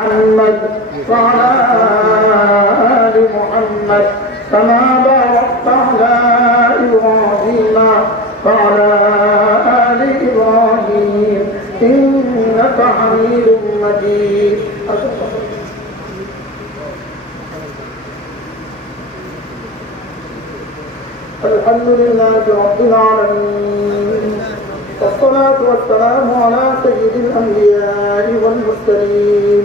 محمد وعلى آل محمد كما باركت على إبراهيم وعلى آل إبراهيم إنك حميد مجيد. الحمد لله رب العالمين والصلاة والسلام على سيد الأنبياء والمرسلين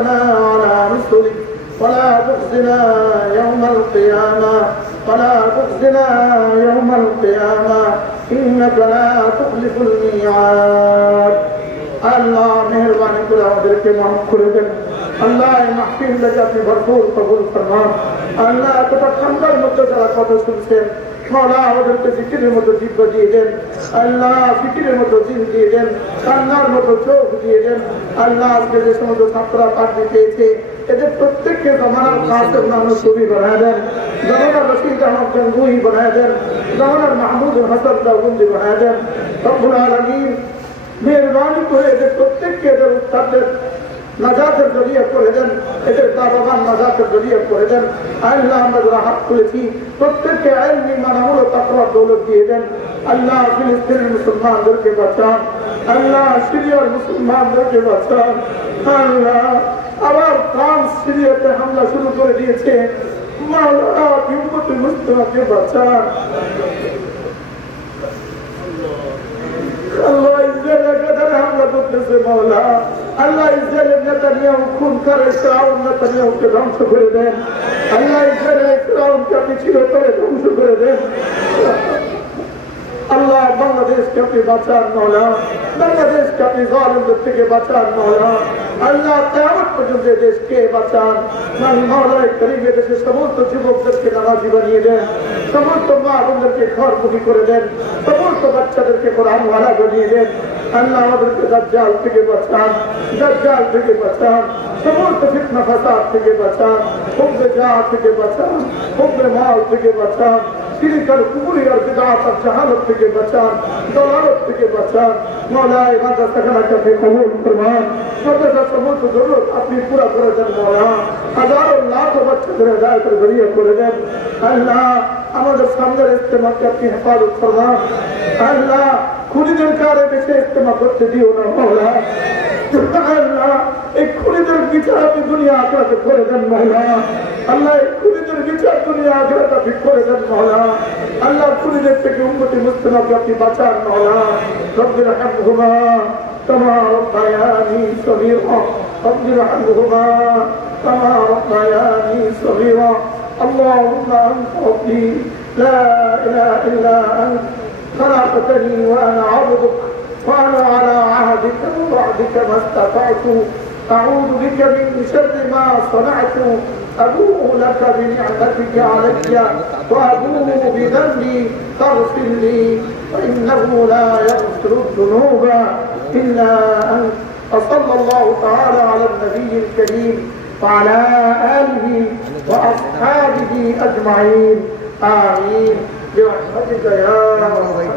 وعدتنا على رسلك ولا تخزنا يوم القيامة ولا تخزنا يوم القيامة إنك لا تخلف الميعاد আল্লাহ মেহরবানি করে আমাদেরকে মাফ করে দেন আল্লাহ এই মাহফিলটাকে আপনি ভরপুর কবুল ফরমান আল্লাহ এতটা ঠান্ডার মধ্যে যারা কথা শুনছেন মাওলা আমাদেরকে ফিকিরের মতো জিব্ব দিয়ে দেন। আল্লাহ ফিকিরের মতো জিন দিয়ে দেন, কান্নার মতো চোখ দিয়ে দেন। আল্লাহ আজকে যে সমস্ত ছাত্ররা পাঠি পেয়েছে, এদের প্রত্যেককে জমানার খাস নামের ছবি বানায় দেন, জমানার রশিদ আহমদ গঙ্গুই বানায় দেন, জমানার মাহমুদ হাসান দাউন্দি বানায় দেন। রব্বুল আলমিন মেহরবানি করে এদের প্রত্যেককে এদের উত্তাদের নাজাতের জড়িয়ে করে দেন। এদের মার নাজাতের জড়িয়ে করে দেন আল্লাহ আমরা হাত তুলেছি। প্রত্যেককে আইন নির্মাণামূলক তাকওয়ার দৌলত দিয়ে দেন। আল্লাহ ফিলিস্তিনের মুসলমানদেরকে বাঁচান। আল্লাহ সিরিয়ার মুসলমানদেরকে বাঁচান। আল্লাহ আবার ফ্রান্স সিরিয়াতে হামলা শুরু করে দিয়েছে। মাওলা বিম্বতি মুস্তফাকে বাঁচান। আল্লাহ ইসরায়েলের নেতারা হামলা করতেছে মাওলা আল্লাহ ইসরায়েলের নেতা নিয়ে খুন করে ফেরাউন নেতা নিয়ে ধ্বংস করে দেন আল্লাহ ইসরায়েলের ফেরাউনকে আপনি চিরতরে ধ্বংস করে দেন আল্লাহ বাংলাদেশকে আপনি বাঁচান মৌলা বাংলাদেশকে আপনি জালিমদের থেকে বাঁচান মৌলা আল্লাহ তেমন পর্যন্ত এ দেশকে বাঁচান মানে মৌলায় করিবে দেশের সমস্ত যুবকদেরকে নামাজি বানিয়ে দেন সমস্ত মা বোনদেরকে ঘর মুখী করে দেন, সমস্ত বাচ্চাদেরকে কোরআন ওয়ালা বানিয়ে দেন। আল্লাহ আমাদেরকে দাজ্জাল থেকে বাঁচান, দাজ্জাল থেকে বাঁচান, সমস্ত ফিতনা ফাসাদ থেকে বাঁচান হুব্বে জাহাজ থেকে বাঁচান হুব্বে মাল থেকে বাঁচান। শিরিকার কুবুরি আর বিদাত আর জাহালত থেকে বাঁচান, দলালত থেকে বাঁচান। মৌলায় মাদ্রাসাখানাকে আপনি কবুল ফরমান মাদ্রাসা সমস্ত জরুরত আপনি পুরা করে দেন, মৌলা। হাজারো লাখ বাচ্চাদের হেদায়তের জড়িয়ে করে দেন। আল্লাহ, আমাদের সামনের ইস্তেমাকে আপনি হেফাজত ফরমান আল্লাহ, খুনিদের কারে বেশি ইস্তেমা করতে দিও না, মৌলা। আল্লাহ, এই খুনিদের বিচার আপনি দুনিয়া আখড়াতে করে দেন, মৌলা। আল্লাহ এই খুনিদের বিচার দুনিয়া আখড়াতে আপনি করে দেন মৌলা আল্লাহ খুনিদের থেকে উন্নতি মুস্তমাকে আপনি বাঁচান মৌলা রব্বির হামহুমা كما ربياني صغيرا رب ارحمهما كما ربياني صغيرا اللهم انت ربي لا اله الا انت خلقتني وانا عبدك وانا على عهدك ووعدك ما استطعت اعوذ بك من شر ما صنعت ابوء لك بنعمتك علي وابوء بذنبي فاغفر لي فإنه لا يغفر الذنوب إلا أنت. وصلى الله تعالى على النبي الكريم وعلى آله وأصحابه أجمعين. آمين. برحمتك يا أرحم الراحمين.